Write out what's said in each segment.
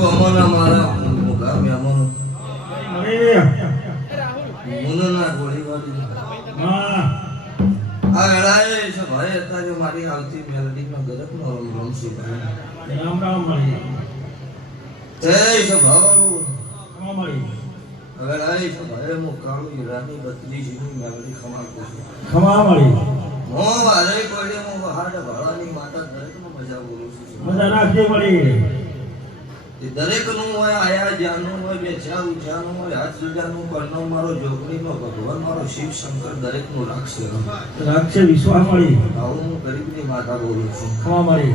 ગોમના મારા મુગા મેમોનો મુનના ગોળીવાળી આ વેળાએ છે ભાઈ અત્યારે મારી આવતી મેલડીનો ગરબનો રમશું રામ રામ મળી જય છે ભાવાળો મળી વેળાએ છે ભાઈ મો કાળુ હીરાની બત્રી જીની મેલડી ખમાડતો છું ખમા મળી મો વારે કોડે મો હાડ ભાળાની માતા દરેકમાં મજા બોલું છું મજા નાખી મળી દરેક નું હોય આયા જ્ઞાનનું હોય બેચા ઉજાનું હોય હાથ સુજાનું કરનો મારો જોગણીનો ભગવાન મારો શિવ શંકર દરેક નું રાખશે વિશ્વાસ મળી આવું હું ગરીબની માતા બોલું છું ખમા મળી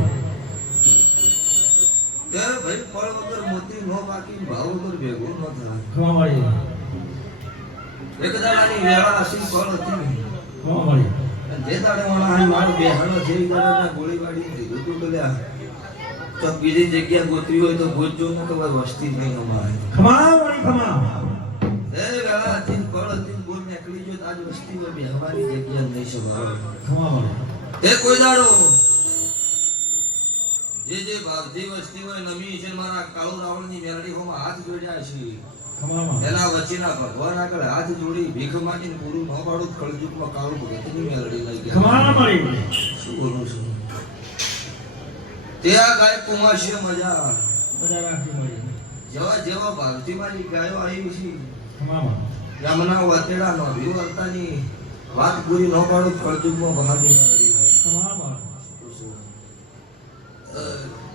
કે ભાઈ ફળ વગર મોતી નો બાકી ભાવ વગર ભેગું ન થાય ખમા મળી એક દાડાની વેળા આસી ફળ હતી ખમા મળી જે દાડે વાળા મારો બેહાડો જે દાડાના ગોળીવાડી દીધું તું બોલ્યા તો બીજી જગ્યા ગોતવી હોય તો ગોતજો ને તો વસ્તી નહીં અમારે ખમા મળી ખમા એ વેળા હતી ફળ હતી ગોળ નીકળી જો આજ વસ્તી હોય બેહવાની જગ્યા નહીં સવારો ખમા મળી એ કોઈ દાડો જે ભાવથી વસ્તી હોય નમી છે મારા કાળુ રાવણની મેરડી હોમાં હાથ જોડ્યા છે એના વચ્ચેના ભગવાન આગળ હાથ જોડી ભીખ માંગીને પૂરું ન પાડું કળજુગમાં કાળુ ભગતની મેરડી લઈ ગયા શું બોલું છું ત્યાં ગાય કુમાશી મજા જેવા જેવા ભાવથી મારી ગાયો આવી છે યમના વતેડા નો વિવર્તાની વાત પૂરી ન પાડું કળજુગમાં બહારની મેરડી લઈ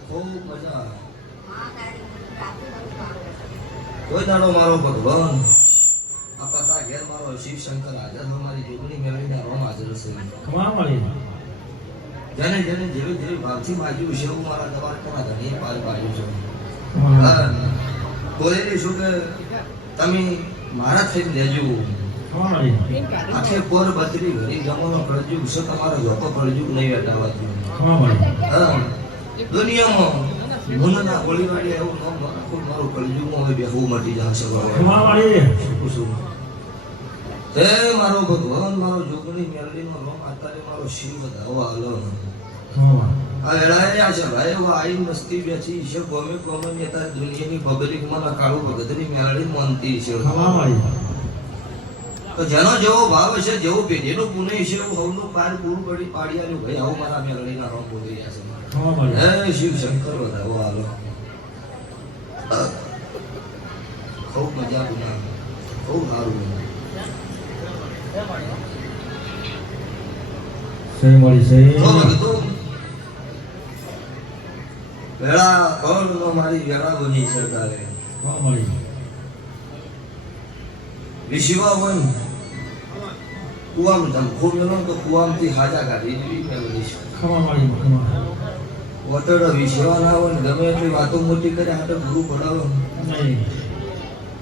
ખૂબ મજા કોઈ દાડો મારો ભગવાન આ પતા ઘેર મારો શિવ શંકર હાજર મારી જોગણી મેળવીને રોમ હાજર છે જેને જેને જેવી જેવી ભાવથી માગ્યું છે એવું મારા દવાખાના ઘણી પાર પાડ્યું છે બોલેલી શું કે તમે મારા થઈને લેજો આખે પોર બત્રી ઘડી જમવાનો કળજુગ છે તમારો જોકો કળજુગ નહીં વેટાવાતું દુનિયામાં મુનના ગોળીવાળી એવું ન મારું કળજુગમાં હોય બેહુ મટી જશે તે મારો ભગવાન મારો જોગણી મેલડીનો રોમ અત્યારે મારો શિવ વધાવો હાલો આ વેળાએ છે ભાઈ આઈ મસ્તી બેઠી છે ગમે ગમે ની અત્યારે દુનિયાની પબ્લિક માં કાળુ ભગતની મેલડી માનતી છે તો જેનો જેવો ભાવ છે જેવું પેઢીનું પુણ્ય છે એવું સૌનું પાર પૂરું પડી પાડ્યાનું ભાઈ આવું મારા મેલડીના રોમ બોલી રહ્યા છે હે શિવ શંકર વધાવો હાલો ખૂબ મજા બના ખૂબ સારું બના સહી મળી સહી વેળા કોળનો મારી વેળા બની સરદારે મળી વિશિવા વન કુવામ તમ ખૂબ મેલો તો કુવામથી હાજા કાઢી દીધી મેળવી છે ખમા મળી ખમા વતડ વિશિવા ના હોય ગમે એટલી વાતો મોટી કરે હાટે ગુરુ પડાવો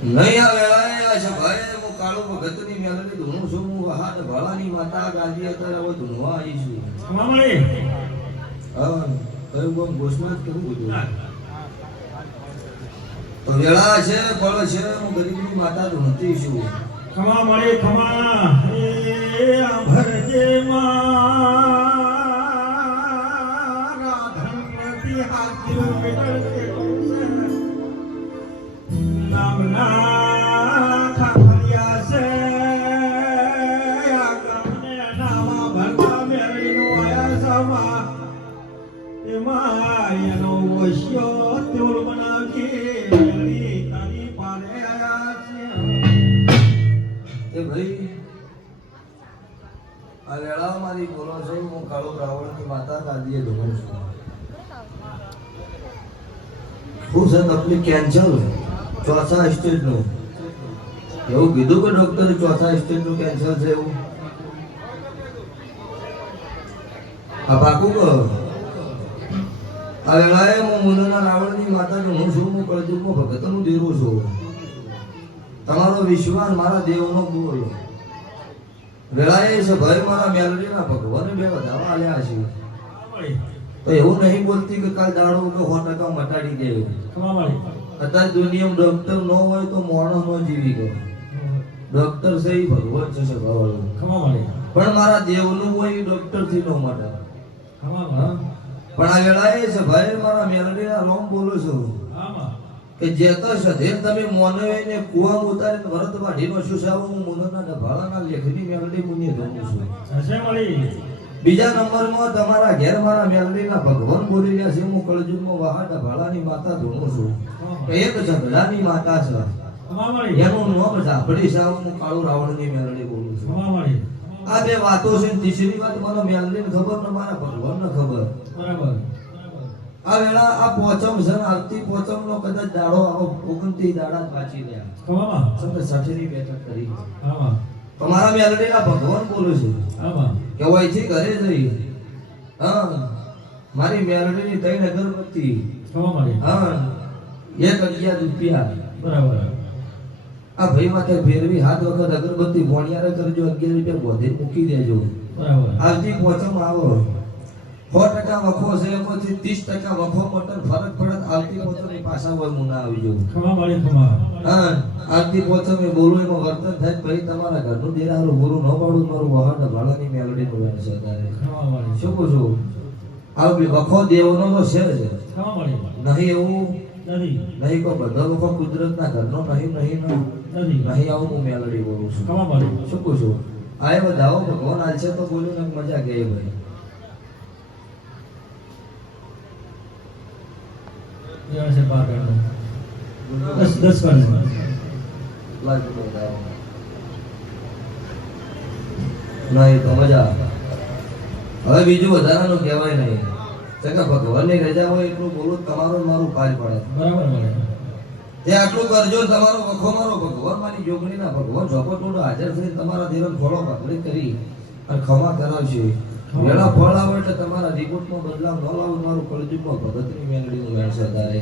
નહીં આ વેળાએ છે ભાઈ હું કાળુ ભગતની મેલડી ધૂણું છું હું હાથ ભાળાની માતા ગાદી અત્યારે હવે ધૂણવા આવી છું ખમા મળી હા કયું કોમ ઘોષણા કેવું બધું તો વેળા છે ફળ છે હું ગરીબની માતા ધૂણતી છું ખમા મળી ખમા એ ભરજે રાધનવતી હાથ કિલોમીટર છે નામના ખાખરિયા છે આ ગામને નાવા ભરતા મેળીનો આયા સમા એમાં એનો વશ્યો તુલ બનાવી મેળી તારી પારે આયા છે એ ભાઈ આ વેળા મારી બોલો છો હું કાળુ રાવણની માતા ગાદીએ ધૂણું છું હું છે તકલીફ કેન્સર ચોથા સ્ટેજ નું એવું કીધું કે ડોક્ટરે ચોથા સ્ટેજ નું કેન્સર છે એવું આ પાકું કહો આ વેળાએ હું મુનના રાવણની માતા હું છું હું કળજુગમાં ભગતનું દેરું છું તમારો વિશ્વાસ મારા દેવનો બોલ વેળાએ છે ભાઈ મારા મેલડીના ભગવાને બે વધાવા આલ્યા છે તો એવું નહીં બોલતી કે કાલ દાડો કે 100% મટાડી દે એવું. અત્યારે દુનિયામાં ડોક્ટર ન હોય તો માણસ ન જીવી ગયો. ડોક્ટર છે ઈ ભગવાન છે સભાવાળો. પણ મારા દેવનું હોય ઈ ડોક્ટર થી ન મટે. પણ આ વેળાએ છે ભાઈ મારા મેલડીના રોમ બોલું છું કે જે તો સધેર તમે મોનવેને કુવા ઉતારીને ભરત વાઢીનો સુસાવ હું મુનના ઢભાળાના લેખની મેલડી મુની ધોઉં છું. બીજા નંબરમાં તમારા ઘેર મારા મેલડીના ભગવાન બોલી રહ્યા છે હું કળજુગમાં વહા ઢભાળાની માતા ધોઉં છું. એક ઝઘડાની માતા છે એનું નામ ઝાપડી સાવ હું કાળુ રાવણની મેલડી બોલું છું. આ બે વાતો છે. ત્રીજી વાત મને મેલડીને ખબર ને મારા ભગવાનને ખબર. બરાબર. આ વેળા આ પોચમ છે આવતી પોચમ નો કદાચ દાડો આવો 29 દાડા પાછી લ્યા તમે 60 ની બેઠક કરી. તમારા મેલડીના ભગવાન બોલે છે કે ઓયથી ઘરે જઈ મારી મેલડીની 3 અગરબત્તી 1,000 રૂપિયા બરાબર આ ભાઈ માથે ફેરવી 7 વખત અગરબત્તી ભોણિયારે કરજો 11 રૂપિયા બોધે મૂકી દેજો. બરાબર. આવતી પોચમ આવો 100% વખો છે એમાંથી 30% વખો મટન ફરક પડત આવતી પોચમે પાછા હોય મુના આવી જવું. આવતી પોચમે બોલું એમાં વર્તન થાય ભાઈ તમારા ઘરનું દેરારું બોરું ન પાડું મારું વહાડ ભાળાની મેલડીનું વેણ છે તારે શું કહું છું. આ વખો દેવનો તો છે જ નહીં એવું નહીં કોઈ બધો વખો કુદરતના ઘરનો નહીં આવું હું મેલડી બોલું છું. શું કહું છું. આ એ બધાઓ ભગવાન આલ છે તો બોલ્યું ને મજા ગઈ ભાઈ. હવે બીજું વધારાનું કહેવાય નહીં. ભગવાનની રજા હોય એટલું બોલું તમારું મારું પાર પડે. બરાબર. તે આટલું કરજો તમારો વખો મારો ભગવાન મારી જોગણીના ભગવાન ઝોપટોડો હાજર થઈ તમારા દેવન ફળો ભાખરી કરી અને ખમા કરાવશે. વેળા ફળ આવે એટલે તમારા રિપોર્ટમાં બદલાવ ન લાવો મારું કળજુગમાં ભગતની મેલડીનું વેણ છે તારે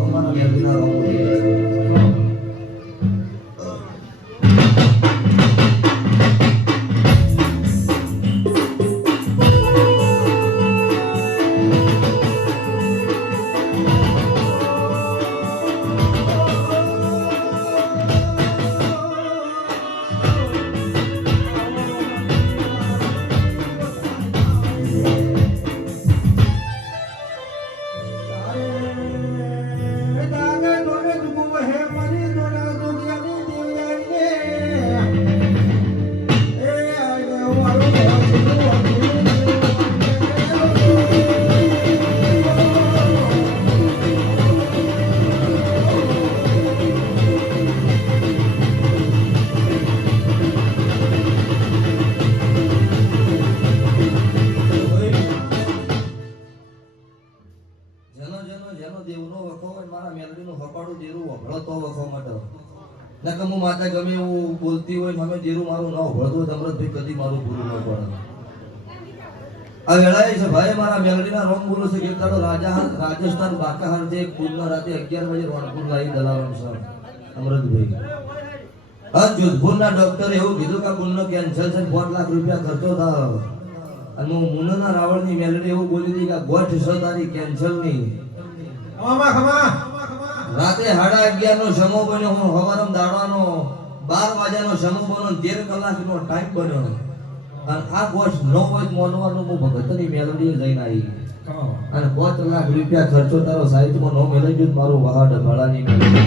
અમારા મેલડીના રોમ બોલી રહ્યા છે. માતા ગમે એવું બોલતી હોય અમે દેરું મારું ન ભળતો અમૃતભાઈ કદી મારું પૂરું ન પડે. આ વેળાએ છે ભાઈ મારા મેલડીના રોમ બોલો છે કે તારો રાજસ્થાન બાકાહાર જે કુલના રાતે 11 વાગે રોણપુર લાવી દલાવણ છે અમૃતભાઈ. આ જોધપુરના ડોક્ટરે એવું કીધું કે કુલનો કેન્સર છે 5 લાખ રૂપિયા ખર્ચો થાવ. અને હું મુન્નાના રાવણની મેલડી એવું બોલી હતી કે ગોઠ છે તારી કેન્સરની. રાતે 11:30 નો સમો બન્યો હું હવારમ દાડવાનો 12 વાગ્યાનો સમો બન્યો 13 કલાકનો ટાઈમ બન્યો. અને આ ગોઠ ન હોય મોનવાનો હું ભગતની મેલડીએ જઈને આવી અને 5 લાખ રૂપિયા ખર્ચો તારો સાહિત્યમાં ન મેળવી ગયો મારું વહાડ ભાડાની મેલડી.